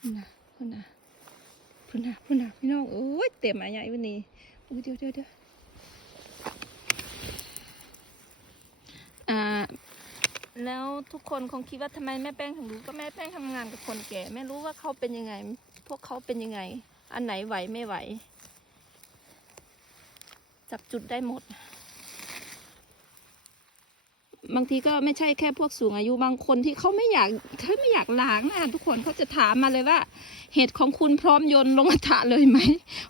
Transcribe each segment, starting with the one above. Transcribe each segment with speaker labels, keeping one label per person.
Speaker 1: พุ่นนะพุ่นนะพุ่นนะพุ่นนะพี่น้องโอ้ยเต็มอะใหญ่วันนี้อุ้ยเดี๋ยวเดี๋ยวเดี๋ยวอ่าแล้วทุกคนคงคิดว่าทำไมแม่แป้งถึงรู้ก็แม่แป้งทำงานกับคนแก่ไม่รู้ว่าเขาเป็นยังไง พวกเขาเป็นยังไง อันไหนไหวไม่ไหว จับจุดได้หมด บางทีก็ไม่ใช่แค่พวกสูงอายุบางคนที่เขาไม่อยากเขาไม่อยากล้างนะทุกคนเขาจะถามมาเลยว่า เห็ดของคุณพร้อมโยนลงกระทะเลยไหม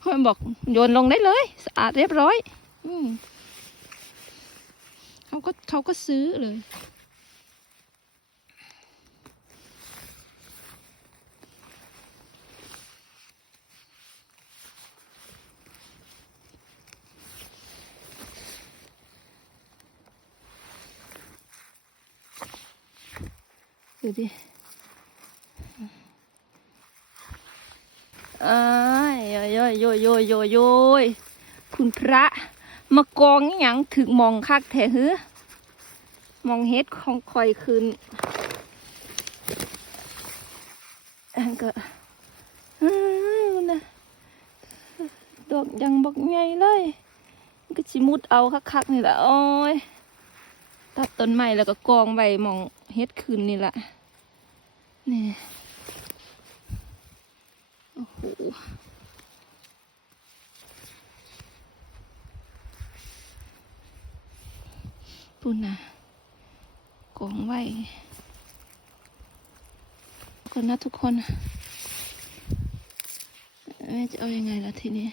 Speaker 1: เขาบอกโยนลงได้เลยสะอาดเรียบร้อย อืมเขาก็เขาก็ซื้อเลย ดูดิเอ้ยโยโยโยโยโยโยคุณพระ มากองอหยังถึงมองคักแท้หือมองเฮ็ดของคอยคืนอันก็นะดอกยังบอกไงเลย ก็ชิมุดเอาคักๆนี่แหละโอ้ย ตัดต้นไม้แล้วก็กองไว้หมองเฮ็ดคืนนี่แหละนี่โอ้โหปุ่นนะกองไว้คนนะทุกคนแม่จะเอายังไงล่ะทีนี้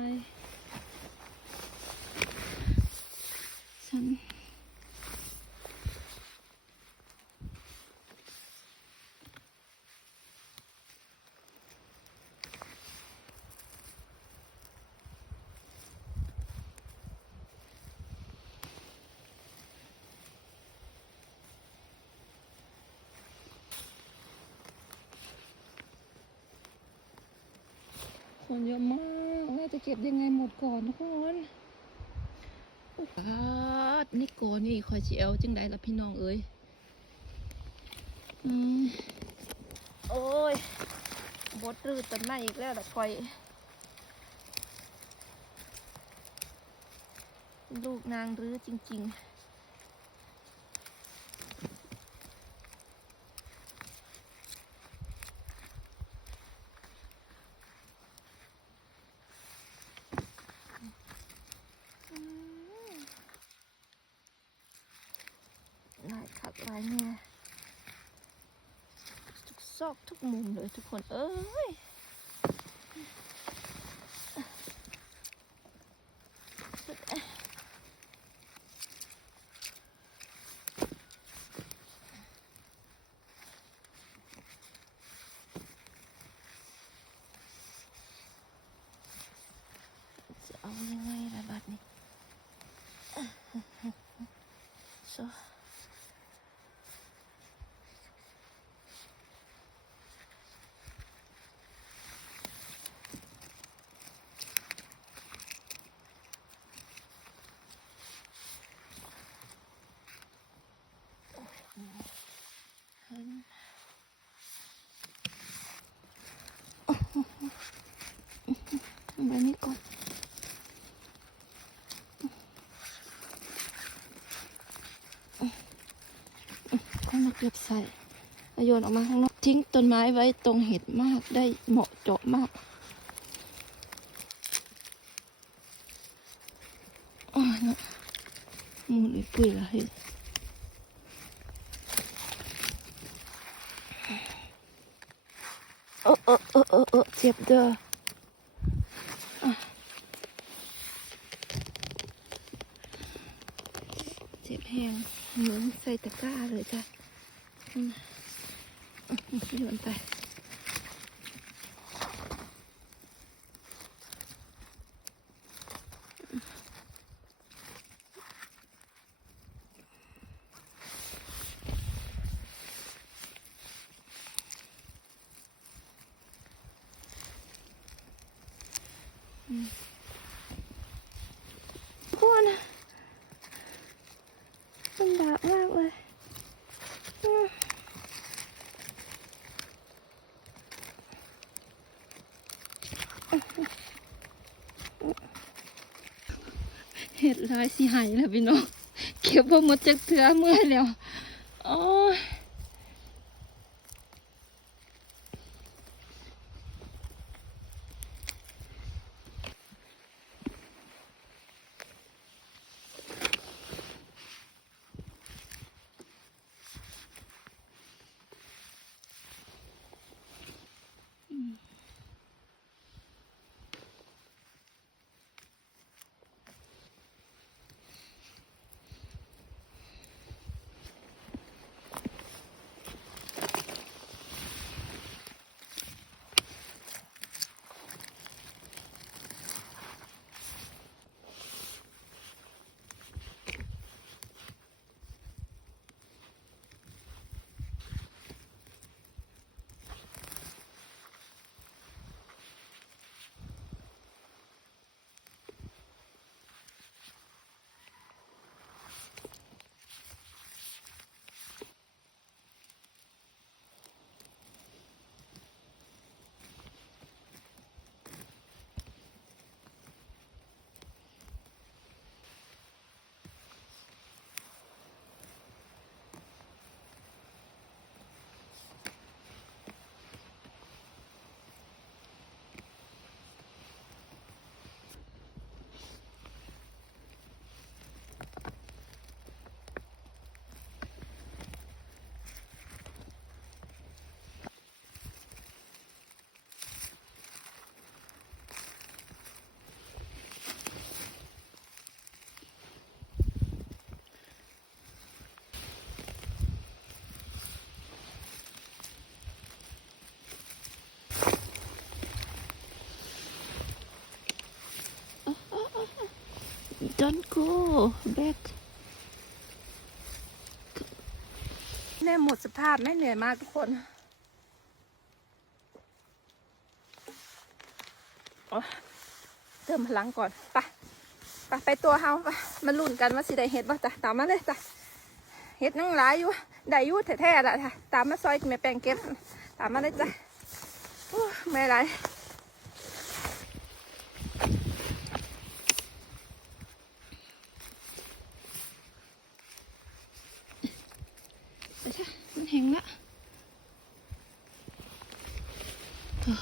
Speaker 1: ไปฉันคนเยอะ มากเราจะเก็บยังไงหมดก่อนทุกคนปาดนี่โกนี่คอยเชียวจังใดล่ะพี่น้องเอ้ยอืมโอ้ยบดรืดต้นไม้อีกแล้วล่ะคอย ลูกนางรื้อจริง ๆ หลายคักหลายเนี่ยทุกซอกทุกมุมเลยทุกคนเอ้ยจะเอายังไงล่ะบัดนี้โซแบบนี้ก่อน ข้างนอก เก็บใส่โยนออกมาข้างนอกทิ้งต้นไม้ไว้ตรงเห็ดมากได้เหมาะเจาะมากอ๋อนะมูนอีกปุ๋ยละเห็ดเออเออเออเออเออเจ็บเด้อเจ็บแห้งเหมือนใส่ตะกร้าเลยจ้ะ อืมอืมโยนไป พวกนะลำบากมากเลยอืม ท้ายสีหายแล้วพี่น้องเก็บพอหมดจากเถือเมื่อยแล้วโอ้ย ดอนโกแบกแน่หมดสภาพแม่เหนื่อยมากทุกคนโอ๊ยเติมพลังก่อนไปไปไปตัวเฮาไปมาลุ้นกันว่าสิได้เห็ดบ่จ้ะตามมาเลยจ้ะเห็ดนั่งหลายอยู่ได้อยู่แท้ๆละจ้ะตามมาซอยแม่แปงเก็บ ตามมาเลยจ้ะไม่ไรไปจ้ะมันแห้งละโอ้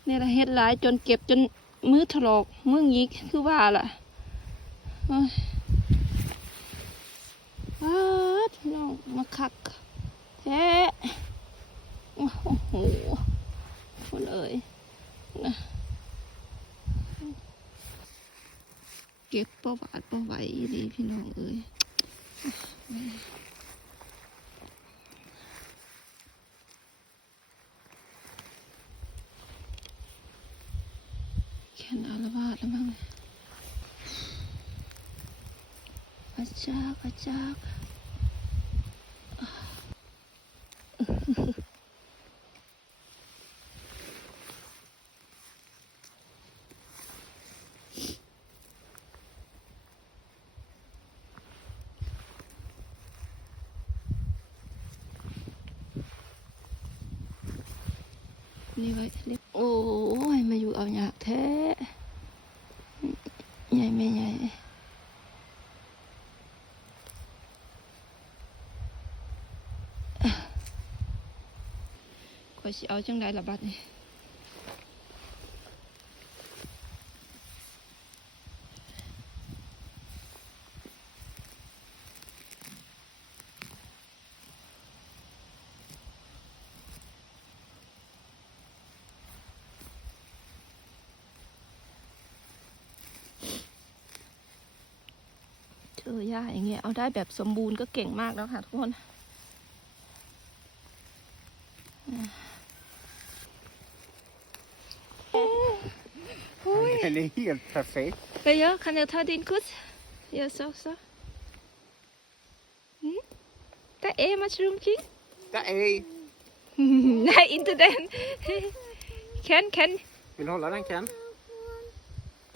Speaker 1: เนี่ยละเฮ็ดหลายจนเก็บจนมือถลอกมือหยิกคือว่าล่ะโอ้ยว้าดน้องมาคักแท้โอ้โหคนเอ่ยนะเก็บประวัติประไหวดีพี่น้องเอ้ย แค่นอาละวาดแล้วมั้ง อาจากอาจากนี่ไว้เรียกโอ้ย มาอยู่เอาอยากแท้ ใหญ่ไม่ใหญ่ข่อยสิ เอาจังไดละบัดนี่เจอย่าอย่างเงี้ยเอาได้แบบสมบูรณ์ก็เก่งมากแล้วค่ะทุกคน
Speaker 2: Den är helt perfekt.
Speaker 1: Vad gör? Kan jag ta din kort? Gör så också. Mm. Där är Mushroom King.
Speaker 2: Där är...
Speaker 1: Nej, inte den. Ken, Ken.
Speaker 2: Vill du hålla den Ken?